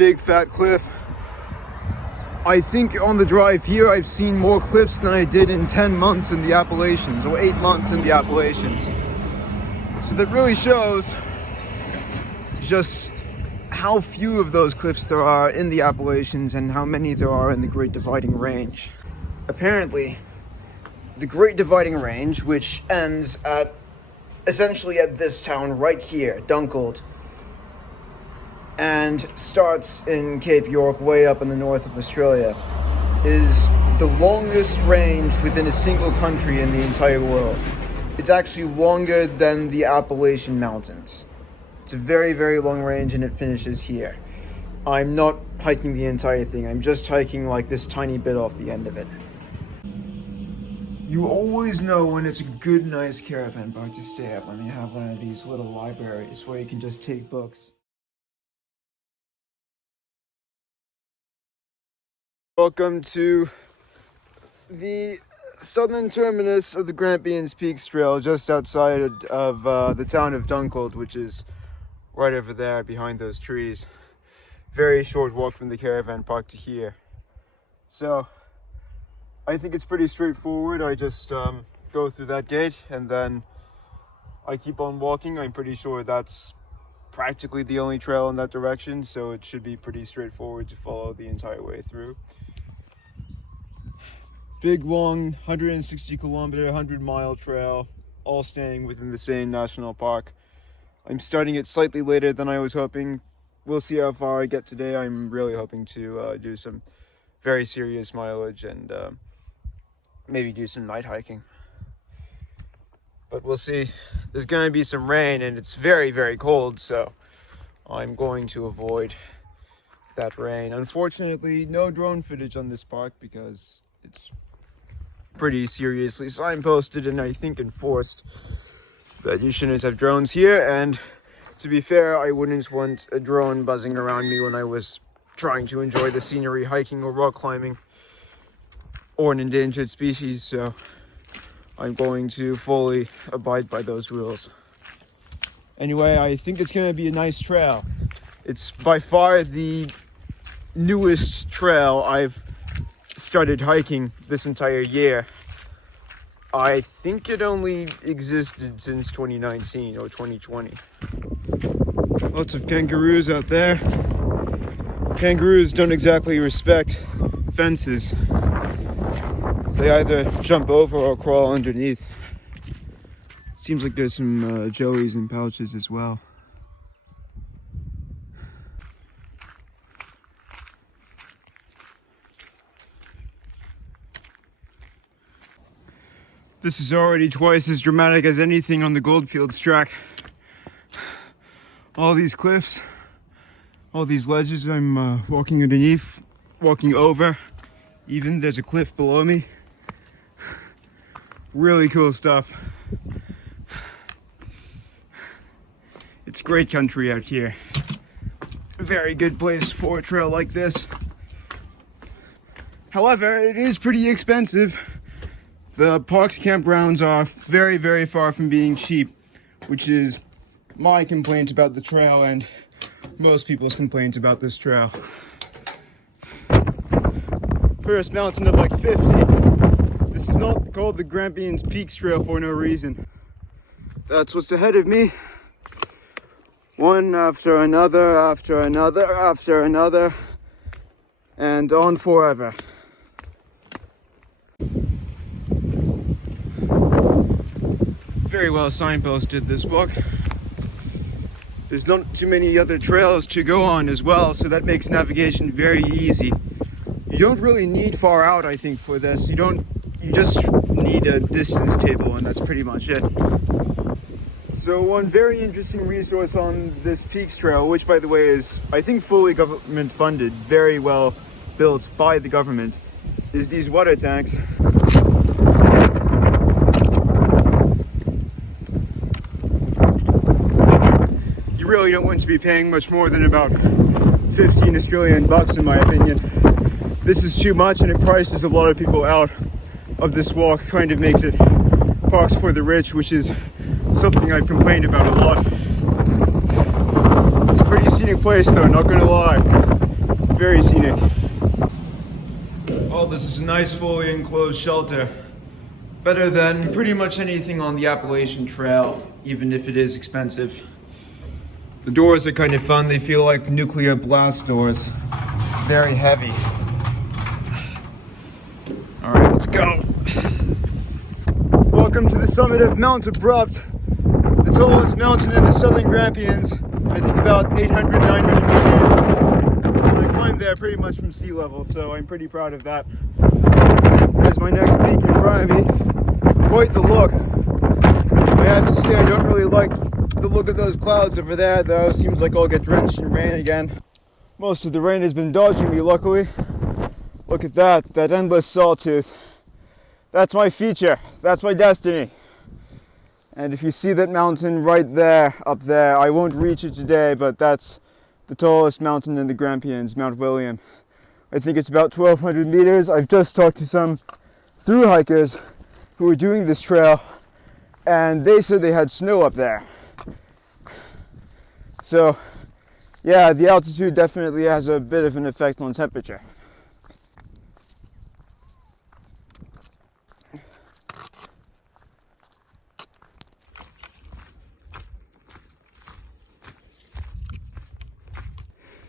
big fat cliff. I think on the drive here I've seen more cliffs than I did in 10 months in the Appalachians, or 8 months in the Appalachians. So that really shows just how few of those cliffs there are in the Appalachians and how many there are in the Great Dividing Range. Apparently, the Great Dividing Range, which ends at essentially at this town right here, Dunkeld, and starts in Cape York way up in the north of Australia, is the longest range within a single country in the entire world. It's actually longer than the Appalachian Mountains. It's a very, very long range, and it finishes here. I'm not hiking the entire thing, I'm just hiking like this tiny bit off the end of it. You always know when it's a good, nice caravan park to stay at when they have one of these little libraries where you can just take books. Welcome to the southern terminus of the Grampians Peaks Trail, just outside of the town of Dunkeld, which is right over there behind those trees. Very short walk from the caravan park to here. So I think it's pretty straightforward. I just go through that gate and then I keep on walking. I'm pretty sure that's practically the only trail in that direction, so it should be pretty straightforward to follow the entire way through. Big, long, 160 kilometer, 100-mile trail, all staying within the same national park. I'm starting it slightly later than I was hoping. We'll see how far I get today. I'm really hoping to do some very serious mileage and maybe do some night hiking. But we'll see. There's going to be some rain and it's very, very cold, so I'm going to avoid that rain. Unfortunately, no drone footage on this park because it's pretty seriously signposted and I think enforced that you shouldn't have drones here. And to be fair, I wouldn't want a drone buzzing around me when I was trying to enjoy the scenery, hiking or rock climbing, or an endangered species, so I'm going to fully abide by those rules. Anyway, I think it's going to be a nice trail. It's by far the newest trail I've started hiking this entire year. I think it only existed since 2019 or 2020. Lots of kangaroos out there. Kangaroos don't exactly respect fences. They either jump over or crawl underneath. Seems like there's some joeys and pouches as well. This is already twice as dramatic as anything on the Goldfields track. All these cliffs, all these ledges I'm walking underneath, walking over. Even there's a cliff below me. Really cool stuff. It's great country out here. A very good place for a trail like this. However, it is pretty expensive. The parked campgrounds are very, very far from being cheap, which is my complaint about the trail and most people's complaint about this trail. First mountain of like 50. This is not called the Grampians Peaks Trail for no reason. That's what's ahead of me. One after another, after another, after another, and on forever. Very well signposted, this book. There's not too many other trails to go on as well, so that makes navigation very easy. You don't really need far out, I think, for this. You just need a distance table and that's pretty much it. So one very interesting resource on this Peaks Trail, which by the way is, I think, fully government funded, very well built by the government, is these water tanks. You really don't want to be paying much more than about 15 Australian bucks in my opinion. This is too much and it prices a lot of people out of this walk, kind of makes it parks for the rich, which is something I've complained about a lot. It's a pretty scenic place though, not gonna lie. Very scenic. Oh, this is a nice fully enclosed shelter. Better than pretty much anything on the Appalachian Trail, even if it is expensive. The doors are kind of fun. They feel like nuclear blast doors. Very heavy. All right, let's go. Welcome to the summit of Mount Abrupt, the tallest mountain in the southern Grampians. I think about 800, 900 meters. I climbed there pretty much from sea level, so I'm pretty proud of that. There's my next peak in front of me. Quite the look. I have to say, I don't really like the look of those clouds over there, though. Seems like I'll get drenched in rain again. Most of the rain has been dodging me, luckily. Look at that endless sawtooth. That's my future. That's my destiny. And if you see that mountain right there, up there, I won't reach it today, but that's the tallest mountain in the Grampians, Mount William. I think it's about 1,200 meters. I've just talked to some thru hikers who were doing this trail, and they said they had snow up there. So, yeah, the altitude definitely has a bit of an effect on temperature.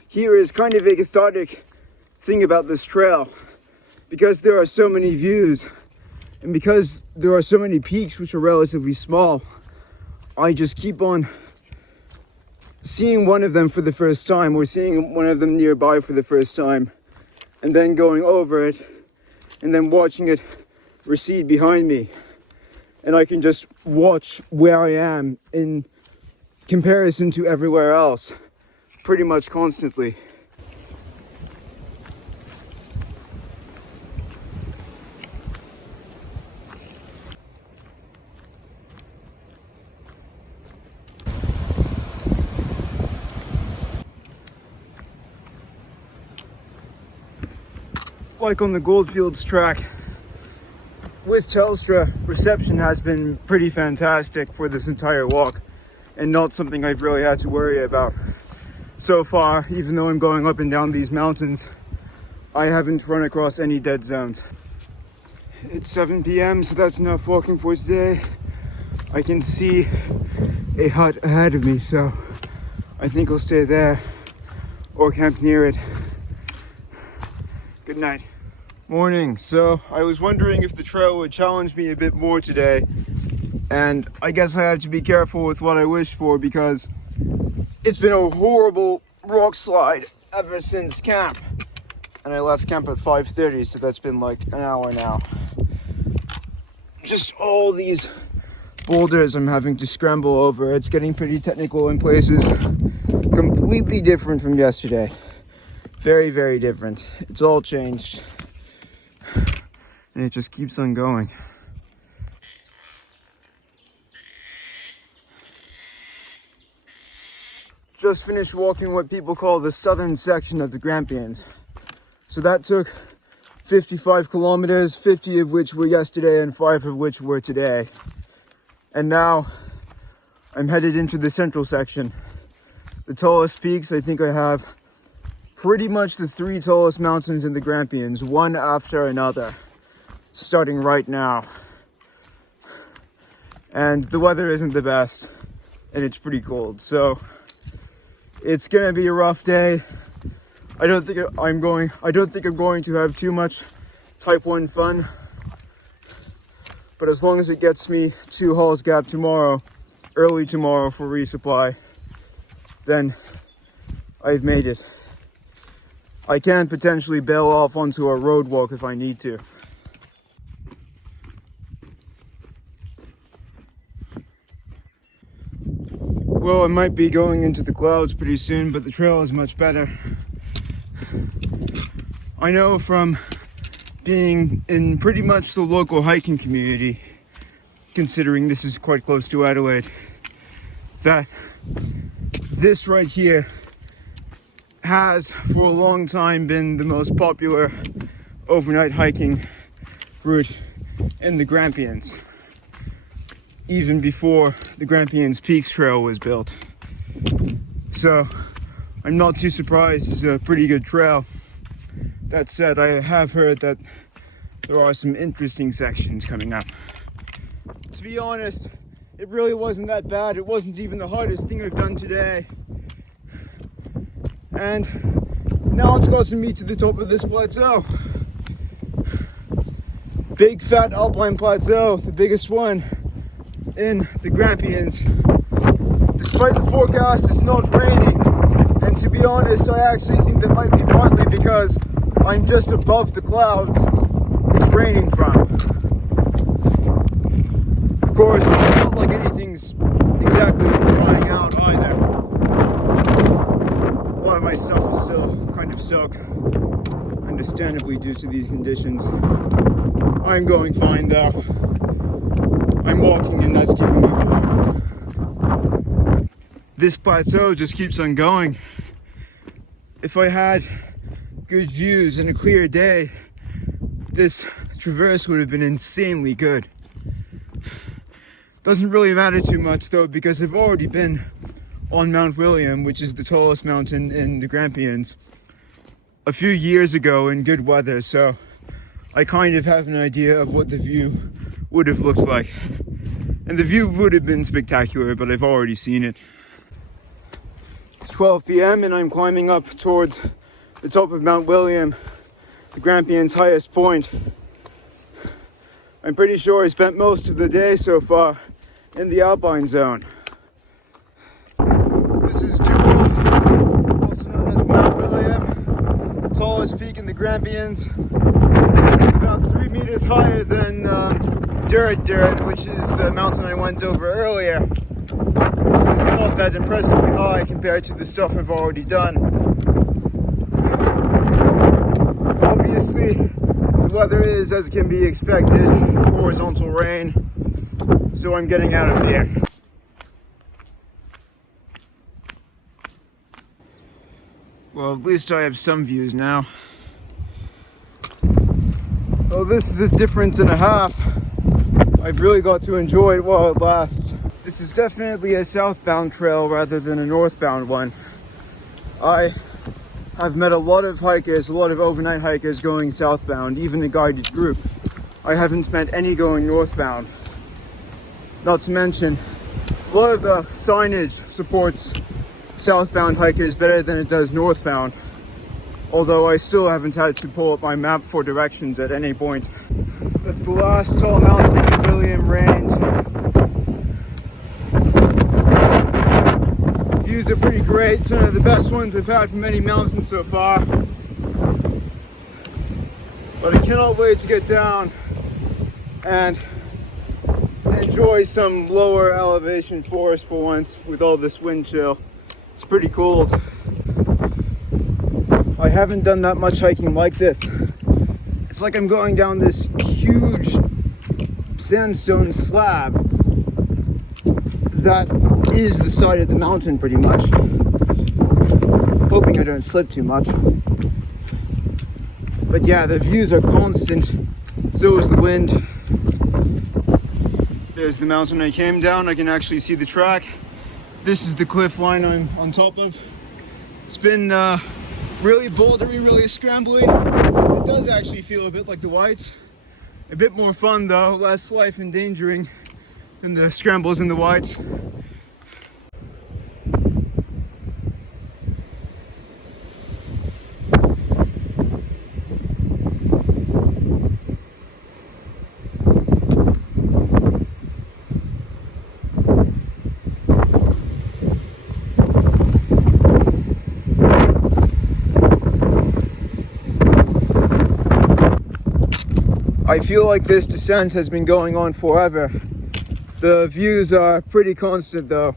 Here is kind of a cathartic thing about this trail, because there are so many views and because there are so many peaks which are relatively small. I just keep on seeing one of them for the first time, or seeing one of them nearby for the first time, and then going over it and then watching it recede behind me, and I can just watch where I am in comparison to everywhere else pretty much constantly. Like on the Goldfields track with Telstra, reception has been pretty fantastic for this entire walk, and not something I've really had to worry about so far. Even though I'm going up and down these mountains, I haven't run across any dead zones. It's 7 p.m, so that's enough walking for today. I can see a hut ahead of me, so I think I'll stay there or camp near it. Good night. Morning. So I was wondering if the trail would challenge me a bit more today, and I guess I have to be careful with what I wish for, because it's been a horrible rock slide ever since camp, and I left camp at 5:30, so that's been like an hour now. Just all these boulders I'm having to scramble over. It's getting pretty technical in places. Completely different from yesterday. Very, very different. It's all changed. And it just keeps on going. Just finished walking what people call the southern section of the Grampians. So that took 55 kilometers, 50 of which were yesterday and 5 of which were today. And now I'm headed into the central section. The tallest peaks, I think I have pretty much the 3 tallest mountains in the Grampians, one after another, starting right now. And the weather isn't the best, and it's pretty cold, so it's gonna be a rough day. I don't think I'm going to have too much type 1 fun, but as long as it gets me to Hall's Gap tomorrow, early tomorrow for resupply, then I've made it. I can potentially bail off onto a road walk if I need to. Well, I might be going into the clouds pretty soon, but the trail is much better. I know from being in pretty much the local hiking community, considering this is quite close to Adelaide, that this right here has for a long time been the most popular overnight hiking route in the Grampians, even before the Grampians Peaks Trail was built. So I'm not too surprised. It's a pretty good trail. That said, I have heard that there are some interesting sections coming up. To be honest, it really wasn't that bad. It wasn't even the hardest thing I've done today. And now it's gotten me to the top of this plateau. Big fat alpine plateau, the biggest one in the Grampians. Despite the forecast, it's not raining. And to be honest, I actually think that might be partly because I'm just above the clouds it's raining from. Of course, it's not like anything's exactly drying out either. A lot of my stuff is still kind of soaked, understandably due to these conditions. I'm going fine though. I'm walking and that's keeping me warm. This plateau just keeps on going. If I had good views and a clear day, this traverse would have been insanely good. Doesn't really matter too much though, because I've already been on Mount William, which is the tallest mountain in the Grampians, a few years ago in good weather, so I kind of have an idea of what the view would have looked like. And the view would have been spectacular, but I've already seen it. It's 12 p.m. and I'm climbing up towards the top of Mount William, the Grampians' highest point. I'm pretty sure I spent most of the day so far in the Alpine zone. This is Jewel, also known as Mount William, tallest peak in the Grampians. It's about 3 meters higher than Durat, which is the mountain I went over earlier. So it's not that impressively high compared to the stuff I've already done. Obviously, the weather is, as can be expected, horizontal rain, so I'm getting out of here. Well, at least I have some views now. Well, this is a difference and a half. I've really got to enjoy it while it lasts. This is definitely a southbound trail rather than a northbound one. I have met a lot of hikers, a lot of overnight hikers going southbound, even a guided group. I haven't met any going northbound. Not to mention, a lot of the signage supports southbound hikers better than it does northbound. Although I still haven't had to pull up my map for directions at any point. That's the last tall mountain in the William Range. Views are pretty great, some of the best ones I've had from any mountain so far. But I cannot wait to get down and enjoy some lower elevation forest for once with all this wind chill. It's pretty cold. I haven't done that much hiking like this. It's like I'm going down this huge sandstone slab that is the side of the mountain pretty much. Hoping I don't slip too much. But yeah, the views are constant. So is the wind. There's the mountain I came down. I can actually see the track. This is the cliff line I'm on top of. It's been really bouldery, really scrambly. It does actually feel a bit like the Whites. A bit more fun though, less life endangering than the scrambles in the Whites. I feel like this descent has been going on forever. The views are pretty constant though.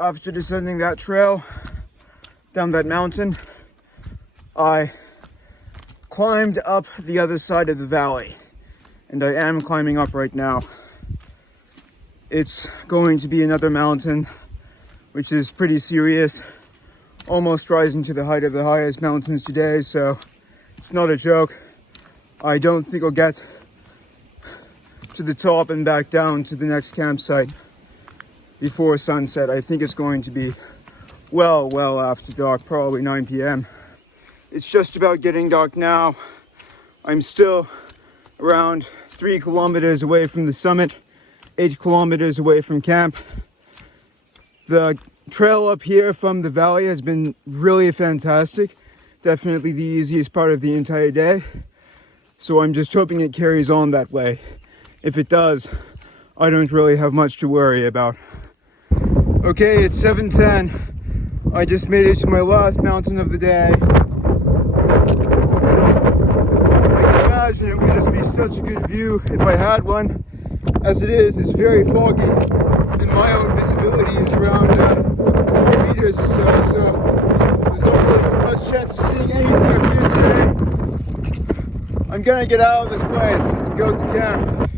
After descending that trail, down that mountain, I climbed up the other side of the valley. And I am climbing up right now. It's going to be another mountain, which is pretty serious. Almost rising to the height of the highest mountains today, so it's not a joke. I don't think I'll get to the top and back down to the next campsite before sunset. I think it's going to be well after dark, probably 9 p.m. It's just about getting dark now. I'm still around 3 kilometers away from the summit, 8 kilometers away from camp. The trail up here from the valley has been really fantastic. Definitely the easiest part of the entire day. So I'm just hoping it carries on that way. If it does, I don't really have much to worry about. Okay, it's 7:10. I just made it to my last mountain of the day. I can imagine it would just be such a good view if I had one. As it is, it's very foggy, and my own visibility is around 4 meters or so, there's not really much chance of seeing anything up here today. I'm gonna get out of this place and go to camp.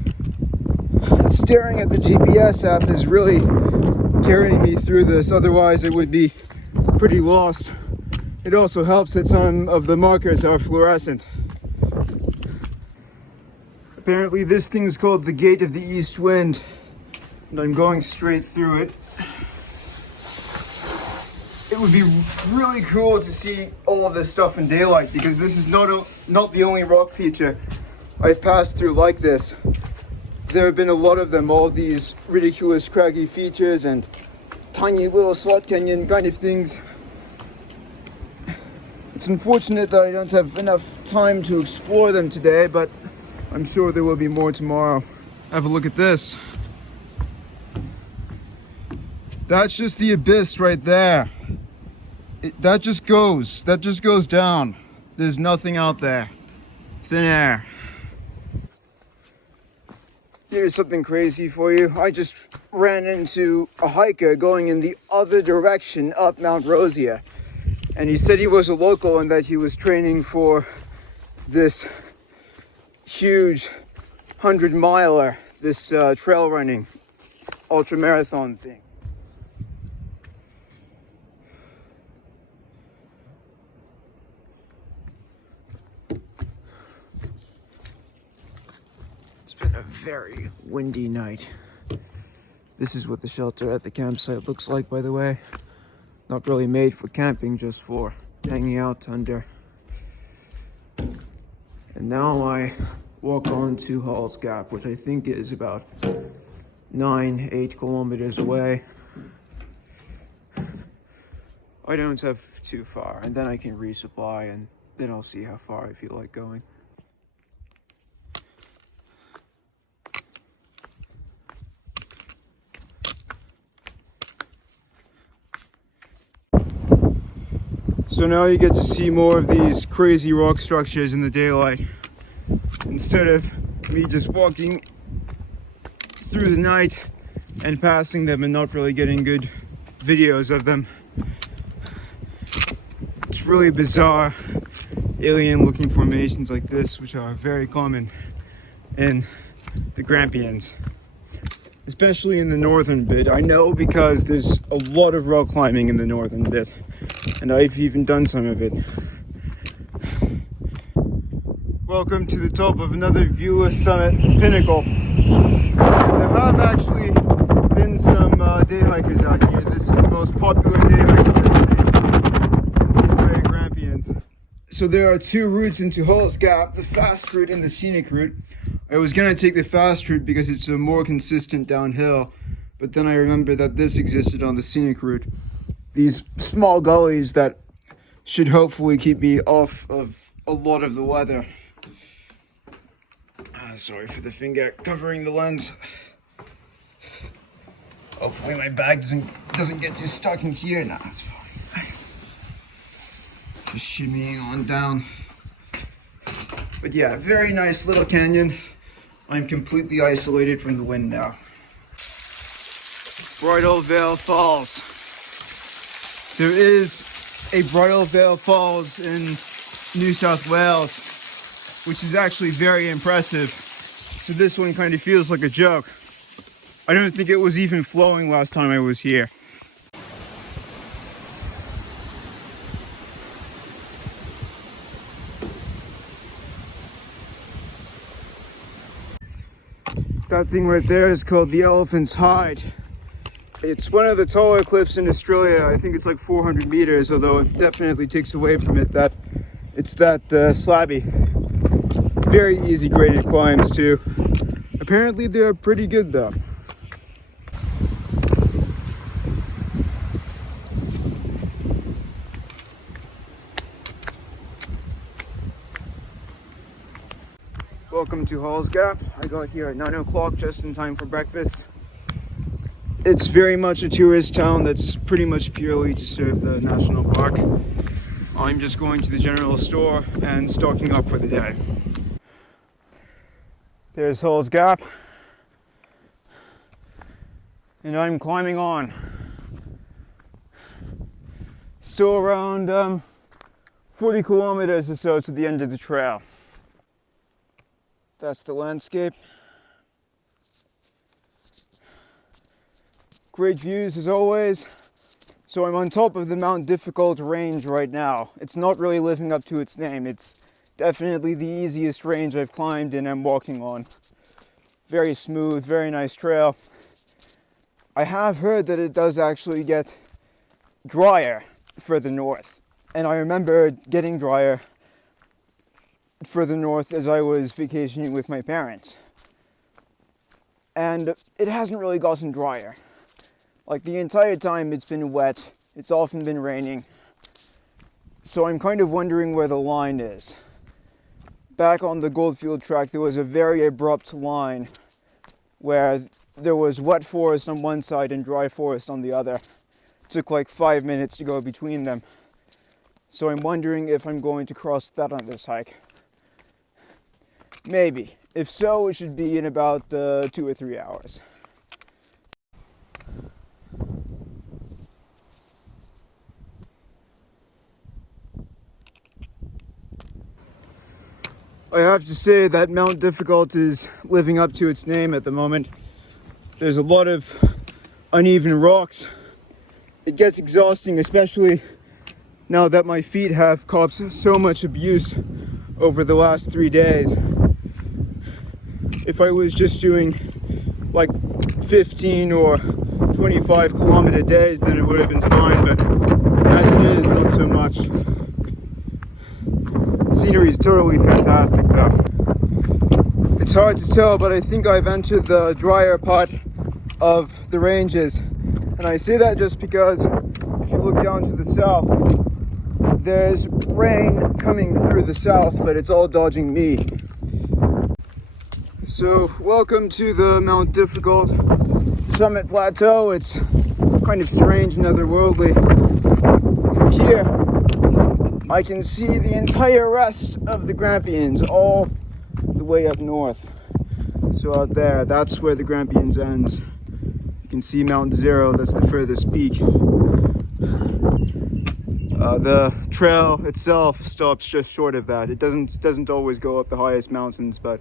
Staring at the GPS app is really carrying me through this, otherwise I would be pretty lost. It also helps that some of the markers are fluorescent. Apparently this thing is called the Gate of the East Wind, and I'm going straight through it. It would be really cool to see all of this stuff in daylight, because this is not the only rock feature I've passed through like this. There have been a lot of them, all these ridiculous craggy features and tiny little slot canyon kind of things. It's unfortunate that I don't have enough time to explore them today, but I'm sure there will be more tomorrow. Have a look at this. That's just the abyss right there. That just goes down. There's nothing out there. Thin air. Here's something crazy for you. I just ran into a hiker going in the other direction up Mount Rosia. And he said he was a local and that he was training for this huge 100-miler, this trail running ultra marathon thing. It's been a very windy night. This is what the shelter at the campsite looks like, by the way. Not really made for camping, just for hanging out under. And now I walk on to Hall's Gap, which I think is about 8 kilometers away. I don't have too far, and then I can resupply, and then I'll see how far I feel like going. So now you get to see more of these crazy rock structures in the daylight, instead of me just walking through the night and passing them and not really getting good videos of them. It's really bizarre alien looking formations like this, which are very common in the Grampians, especially in the northern bit. I know because there's a lot of rock climbing in the northern bit, and I've even done some of it. Welcome to the top of another viewless summit pinnacle. And there have actually been some day hikers out here. This is the most popular day hiking destination in the entire Grampians. So there are two routes into Hall's Gap, the fast route and the scenic route. I was gonna take the fast route because it's a more consistent downhill, but then I remembered that this existed on the scenic route. These small gullies that should hopefully keep me off of a lot of the weather. Sorry for the finger covering the lens. Hopefully my bag doesn't get too stuck in here. Nah, it's fine. Just shimmying on down. But yeah, very nice little canyon. I'm completely isolated from the wind now. Bridal Veil Falls. There is a Bridal Veil Falls in New South Wales, which is actually very impressive. So this one kind of feels like a joke. I don't think it was even flowing last time I was here. That thing right there is called the Elephant's Hide. It's one of the taller cliffs in Australia. I think it's like 400 meters, although it definitely takes away from it that it's that slabby. Very easy graded climbs too. Apparently they're pretty good though. Welcome to Hall's Gap. I got here at 9 o'clock just in time for breakfast. It's very much a tourist town that's pretty much purely to serve the national park. I'm just going to the general store and stocking up for the day. There's Hall's Gap. And I'm climbing on. Still around 40 kilometers or so to the end of the trail. That's the landscape. Great views as always. So I'm on top of the Mount Difficult range right now. It's not really living up to its name. It's definitely the easiest range I've climbed and am walking on. Very smooth, very nice trail. I have heard that it does actually get drier further north. And I remember getting drier further north as I was vacationing with my parents. And it hasn't really gotten drier. Like the entire time it's been wet, it's often been raining. So I'm kind of wondering where the line is. Back on the Goldfield track there was a very abrupt line where there was wet forest on one side and dry forest on the other. It took like 5 minutes to go between them. So I'm wondering if I'm going to cross that on this hike. Maybe. If so, it should be in about 2 or 3 hours. I have to say that Mount Difficult is living up to its name at the moment. There's a lot of uneven rocks. It gets exhausting, especially now that my feet have copped so much abuse over the last 3 days. If I was just doing like 15 or 25 kilometer days, then it would have been fine, but as it is, not so much. Scenery is totally fantastic though. It's hard to tell, but I think I've entered the drier part of the ranges. And I say that just because if you look down to the south, there's rain coming through the south, but it's all dodging me. So welcome to the Mount Difficult summit plateau. It's kind of strange and otherworldly. From here, I can see the entire rest of the Grampians all the way up north. So out there, that's where the Grampians ends. You can see Mount Zero, that's the furthest peak. The trail itself stops just short of that. It doesn't always go up the highest mountains, but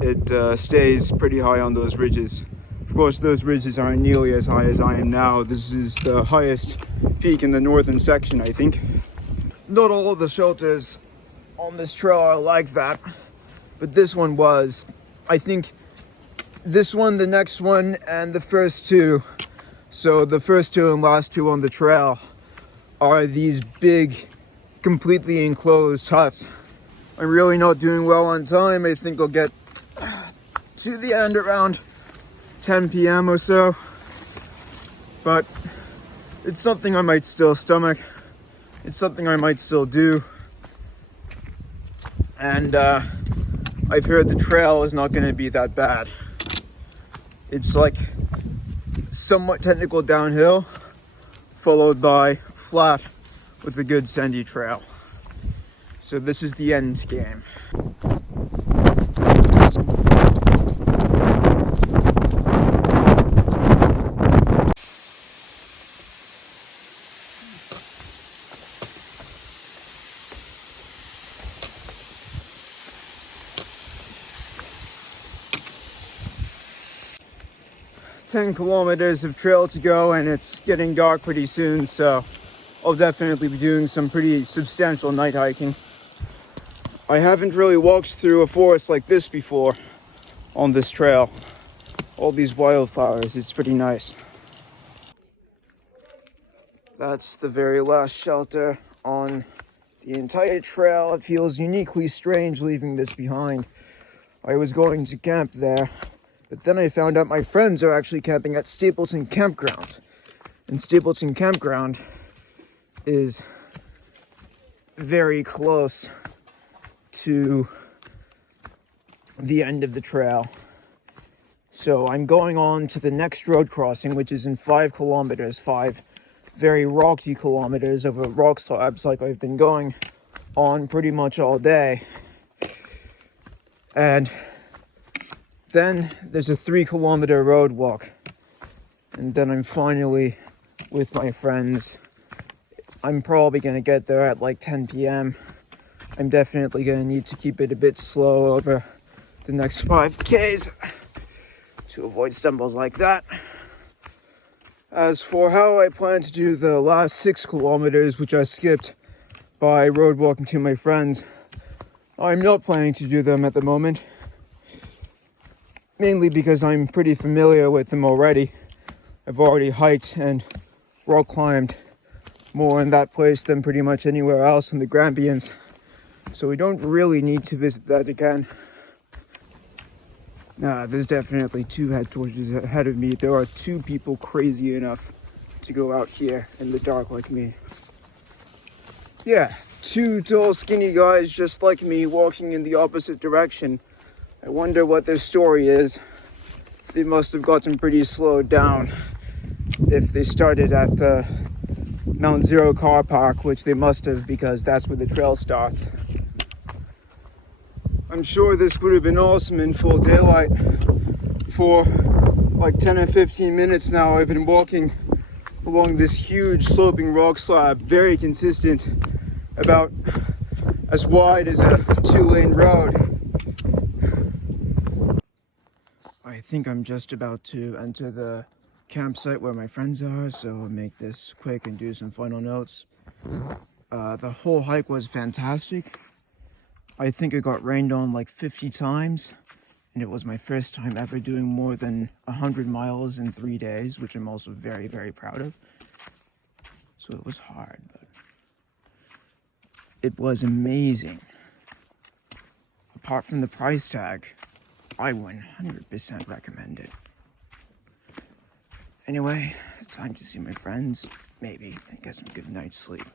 it stays pretty high on those ridges. Of course, those ridges aren't nearly as high as I am now. This is the highest peak in the northern section, I think. Not all of the shelters on this trail are like that, but this one was. I think this one, the next one, and the first two, so the first two and last two on the trail, are these big, completely enclosed huts. I'm really not doing well on time. I think I'll get to the end around 10 p.m. or so, but it's something I might still stomach. It's something I might still do. And I've heard the trail is not going to be that bad. It's like somewhat technical downhill, followed by flat with a good sandy trail. So this is the end game. 10 kilometers of trail to go, and it's getting dark pretty soon, so I'll definitely be doing some pretty substantial night hiking. I haven't really walked through a forest like this before on this trail. All these wildflowers, it's pretty nice. That's the very last shelter on the entire trail. It feels uniquely strange leaving this behind. I was going to camp there, but then I found out my friends are actually camping at Stapleton Campground. And Stapleton Campground is very close to the end of the trail. So I'm going on to the next road crossing, which is in 5 kilometers, 5 very rocky kilometers over rock slabs like I've been going on pretty much all day. And then there's a 3-kilometer road walk. And then I'm finally with my friends. I'm probably going to get there at like 10 p.m. I'm definitely going to need to keep it a bit slow over the next 5Ks to avoid stumbles like that. As for how I plan to do the last 6 kilometers, which I skipped by road walking to my friends, I'm not planning to do them at the moment. Mainly because I'm pretty familiar with them already. I've already hiked and rock climbed more in that place than pretty much anywhere else in the Grampians. So we don't really need to visit that again. There's definitely 2 head torches ahead of me. There are 2 people crazy enough to go out here in the dark like me. Yeah, 2 tall, skinny guys just like me walking in the opposite direction. I wonder what their story is. They must have gotten pretty slowed down if they started at the Mount Zero car park, which they must have because that's where the trail starts. I'm sure this would have been awesome in full daylight. For like 10 or 15 minutes now, I've been walking along this huge sloping rock slab, very consistent, about as wide as a 2-lane road. I think I'm just about to enter the campsite where my friends are, so I'll make this quick and do some final notes. The whole hike was fantastic. I think it got rained on like 50 times, and it was my first time ever doing more than 100 miles in 3 days, which I'm also very, very proud of. So it was hard, but it was amazing. Apart from the price tag, I 100% recommend it. Anyway, time to see my friends, maybe, and get some good night's sleep.